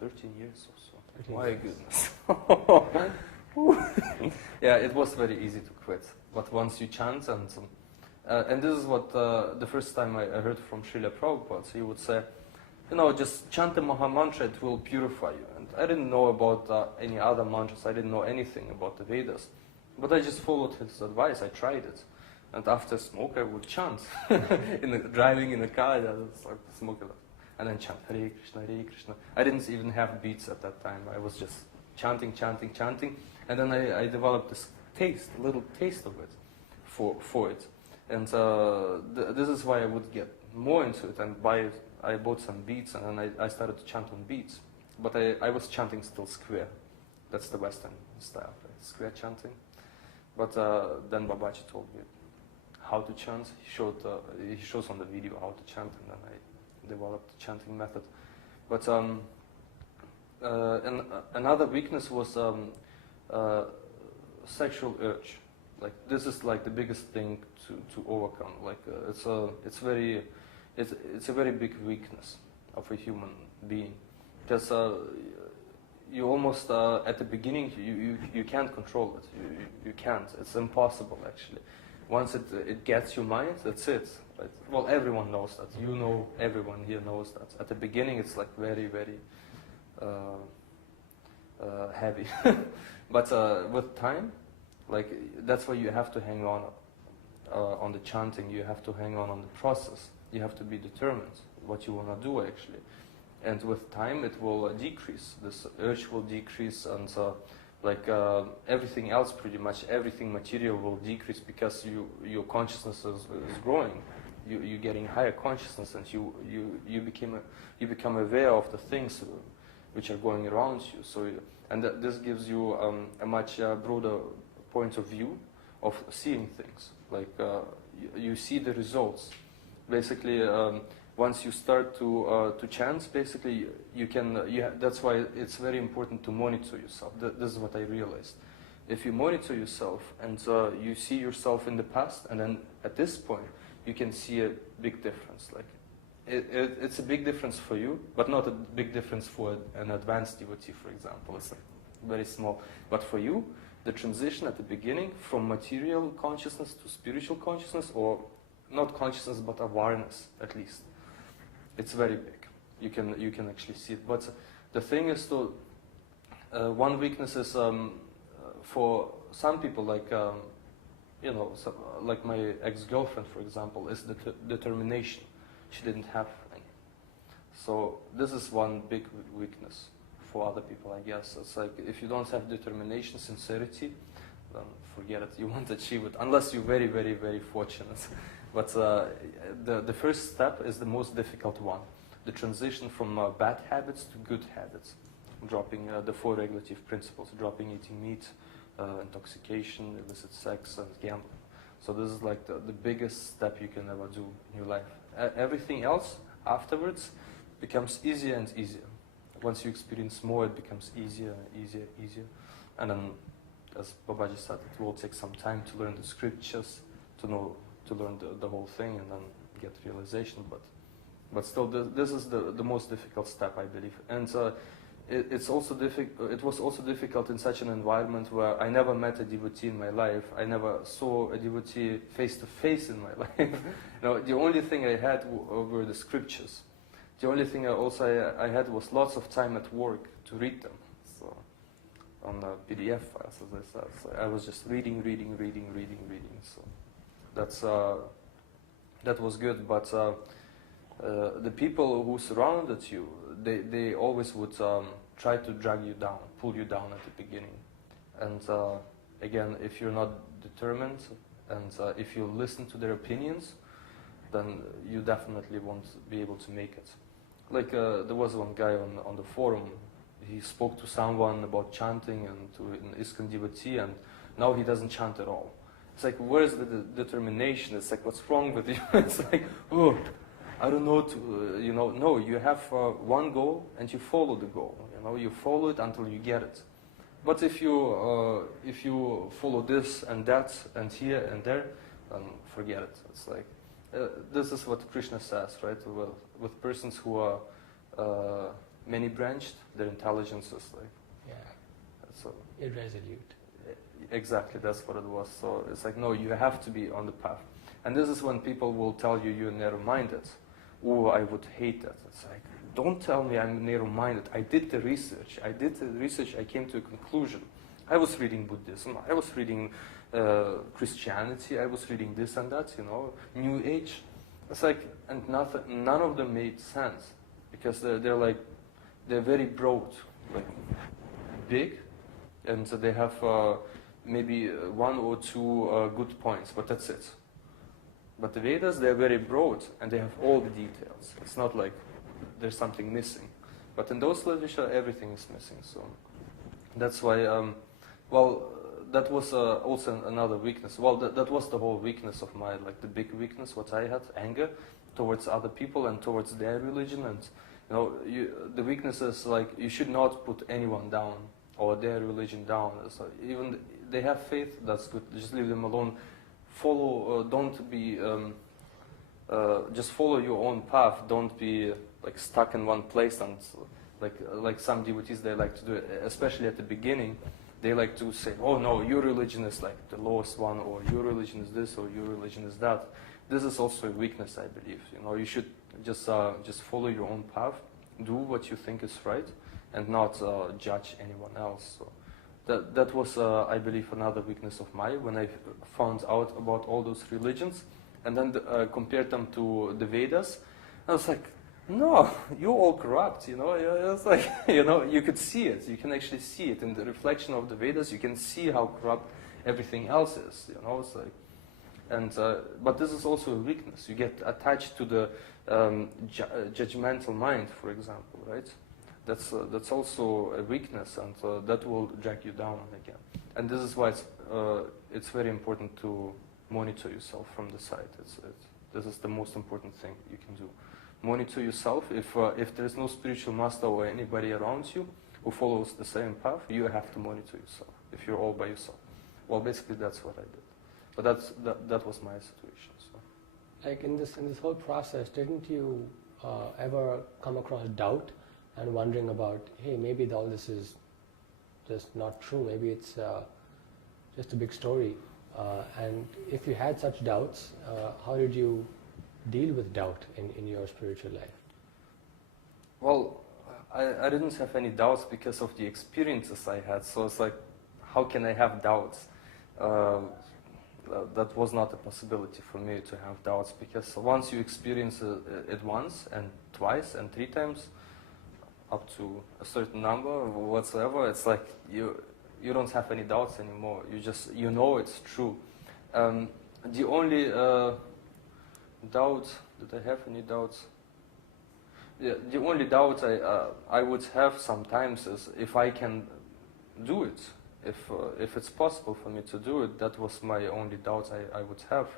13 years or so. My goodness. Yeah, it was very easy to quit. But once you chant, and this is what the first time I heard from Srila Prabhupada, he would say, just chant the Maha Mantra, it will purify you. And I didn't know about any other mantras, I didn't know anything about the Vedas. But I just followed his advice, I tried it. And after smoke, I would chant. Driving in a car, I would start to smoke a lot. And then chant, Hare Krishna, Hare Krishna. I didn't even have beats at that time. I was just chanting. And then I developed this taste, a little taste of it for it. And this is why I would get more into it. And I bought some beats, and then I started to chant on beats. But I was chanting still square. That's the Western style, right? Square chanting. But then Babaji told me how to chant. He shows on the video how to chant, and then I developed the chanting method. But and another weakness was sexual urge. Like this is like the biggest thing to overcome. Like it's a very big weakness of a human being, because you almost at the beginning you can't control it. You can't. It's impossible actually. Once it gets your mind, that's it. Right? Well, everyone knows that. Everyone here knows that. At the beginning, it's like very, very heavy. But with time, like that's why you have to hang on the chanting. You have to hang on the process. You have to be determined what you want to do actually. And with time, it will decrease. This urge will decrease, and everything else, pretty much everything material will decrease, because your consciousness is growing. You're getting higher consciousness, and you become aware of the things which are going around you. So this gives you a much broader point of view of seeing things. Like you see the results. Basically, once you start to chant, basically that's why it's very important to monitor yourself. This is what I realized. If you monitor yourself and you see yourself in the past, and then at this point you can see a big difference. Like it's a big difference for you, but not a big difference for an advanced devotee, for example. It's like very small. But for you, the transition at the beginning from material consciousness to spiritual consciousness, or not consciousness but awareness at least, it's very big. You can actually see it. But the thing is, one weakness is for some people, like like my ex-girlfriend, for example, is determination. She didn't have any. So this is one big weakness for other people, I guess. It's like if you don't have determination, sincerity, then forget it. You won't achieve it unless you're very, very, very fortunate. But the first step is the most difficult one. The transition from bad habits to good habits. Dropping the 4 regulative principles, dropping eating meat, intoxication, illicit sex, and gambling. So this is like the biggest step you can ever do in your life. Everything else afterwards becomes easier and easier. Once you experience more, it becomes easier, easier. And then, as Babaji said, it will take some time to learn the scriptures, to learn the whole thing, and then get realization. But still, this is the most difficult step, I believe. And it was also difficult in such an environment where I never met a devotee in my life. I never saw a devotee face to face in my life. The only thing I had were the scriptures. The only thing I had was lots of time at work to read them. So on the PDF files, as I said. So I was just reading. So that was good. But the people who surrounded you, they always would try to drag you down, pull you down at the beginning. And again, if you're not determined, and if you listen to their opinions, then you definitely won't be able to make it. Like there was one guy on the forum, he spoke to someone about chanting and to an ISKCON devotee, and now he doesn't chant at all. It's like, where's the determination? It's like, what's wrong with you? It's like, oh, I don't know no, you have one goal and you follow the goal. You follow it until you get it. But if you follow this and that and here and there, then forget it. It's like, this is what Krishna says, right? With persons who are many-branched, their intelligence is like... Yeah. So, irresolute. Exactly, that's what it was. So it's like, no, you have to be on the path. And this is when people will tell you you're narrow-minded. Oh, I would hate that. It's like, don't tell me I'm narrow-minded. I did the research. I came to a conclusion. I was reading Buddhism. I was reading Christianity. I was reading this and that, New Age. It's like, and none of them made sense. Because they're very broad, like big, and so they have maybe one or two good points, but that's it. But the Vedas, they're very broad, and they have all the details. It's not like there's something missing. But in those literature, everything is missing. So that's why, that was also another weakness. Well, that was the whole weakness of my, like the big weakness, what I had, anger towards other people and towards their religion. And the weakness is like, you should not put anyone down or their religion down. So even they have faith, that's good. Just leave them alone. Follow, don't be, just follow your own path. Don't be like stuck in one place and like some devotees, they like to do it, especially at the beginning. They like to say, oh no, your religion is like the lowest one, or your religion is this, or your religion is that. This is also a weakness, I believe. You should just follow your own path, do what you think is right, and not judge anyone else. So that was, I believe, another weakness of mine when I found out about all those religions, and then compared them to the Vedas. I was like, no, you're all corrupt. It's like, you could see it. You can actually see it in the reflection of the Vedas. You can see how corrupt everything else is. It's like, and but this is also a weakness. You get attached to the judgmental mind, for example, right? That's also a weakness, and that will drag you down again. And this is why it's very important to monitor yourself from the side. This is the most important thing you can do. Monitor yourself. If there is no spiritual master or anybody around you who follows the same path, you have to monitor yourself. If you're all by yourself, well, basically that's what I did. But that was my situation. So. Like in this whole process, didn't you ever come across doubt and wondering about, hey, maybe all this is just not true. Maybe it's just a big story. And if you had such doubts, how did you deal with doubt in your spiritual life? Well, I didn't have any doubts because of the experiences I had. So it's like, how can I have doubts? That was not a possibility for me to have doubts, because once you experience it once and twice and 3 times, up to a certain number or whatsoever, it's like you don't have any doubts anymore. You know it's true. The only doubt, did I have any doubts? Yeah, the only doubt I would have sometimes is if I can do it. If it's possible for me to do it, that was my only doubt I would have.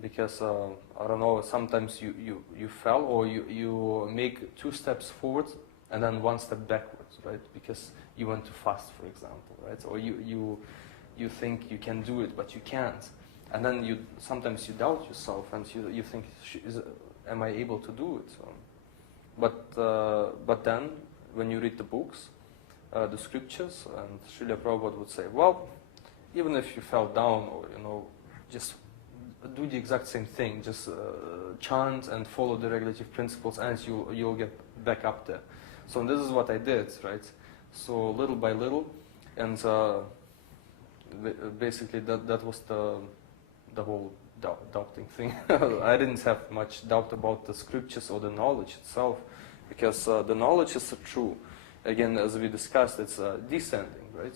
Because, I don't know, sometimes you fell, or you make 2 steps forward and then 1 step backwards, right? Because you went too fast, for example, right? Or you think you can do it, but you can't. And then sometimes you doubt yourself, and you think, am I able to do it? But then, when you read the books, the scriptures, and Srila Prabhupada would say, well, even if you fell down, or just do the exact same thing, just chant and follow the regulative principles, and you'll get back up there. So this is what I did, right? So little by little, and basically that was the whole doubting thing. I didn't have much doubt about the scriptures or the knowledge itself, because the knowledge is true. Again, as we discussed, it's descending, right?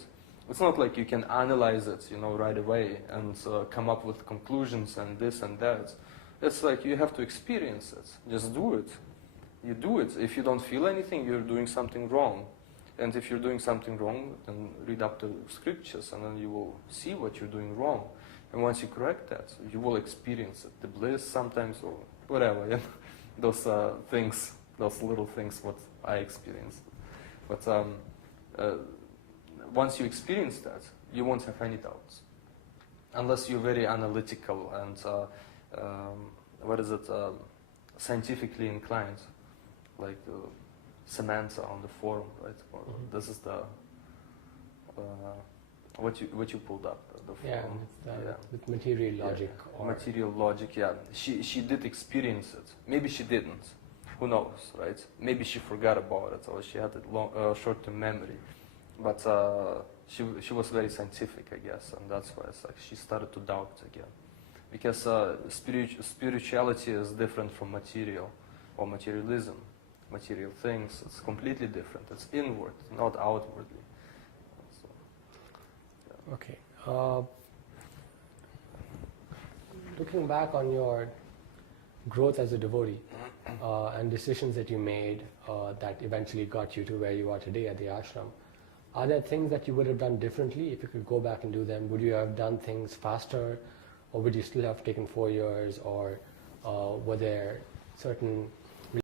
It's not like you can analyze it, right away and come up with conclusions and this and that. It's like you have to experience it. Just do it. You do it. If you don't feel anything, you're doing something wrong. And if you're doing something wrong, then read up the scriptures, and then you will see what you're doing wrong. And once you correct that, you will experience it. The bliss sometimes, or whatever. Those things, those little things, what I experienced. But once you experience that, you won't have any doubts. Unless you're very analytical and, scientifically inclined. Like, Samantha on the forum, right? Or this is the what you pulled up, the forum. With material logic. Or material logic, yeah. She did experience it. Maybe she didn't. Who knows, right? Maybe she forgot about it, or she had a short-term memory. But she was very scientific, I guess, and that's why it's like she started to doubt again. Because spirituality is different from material or materialism. Material things, it's completely different. It's inward, not outwardly. So, yeah. Okay. Looking back on your growth as a devotee and decisions that you made that eventually got you to where you are today at the ashram, are there things that you would have done differently if you could go back and do them? Would you have done things faster, or would you still have taken 4 years, or were there certain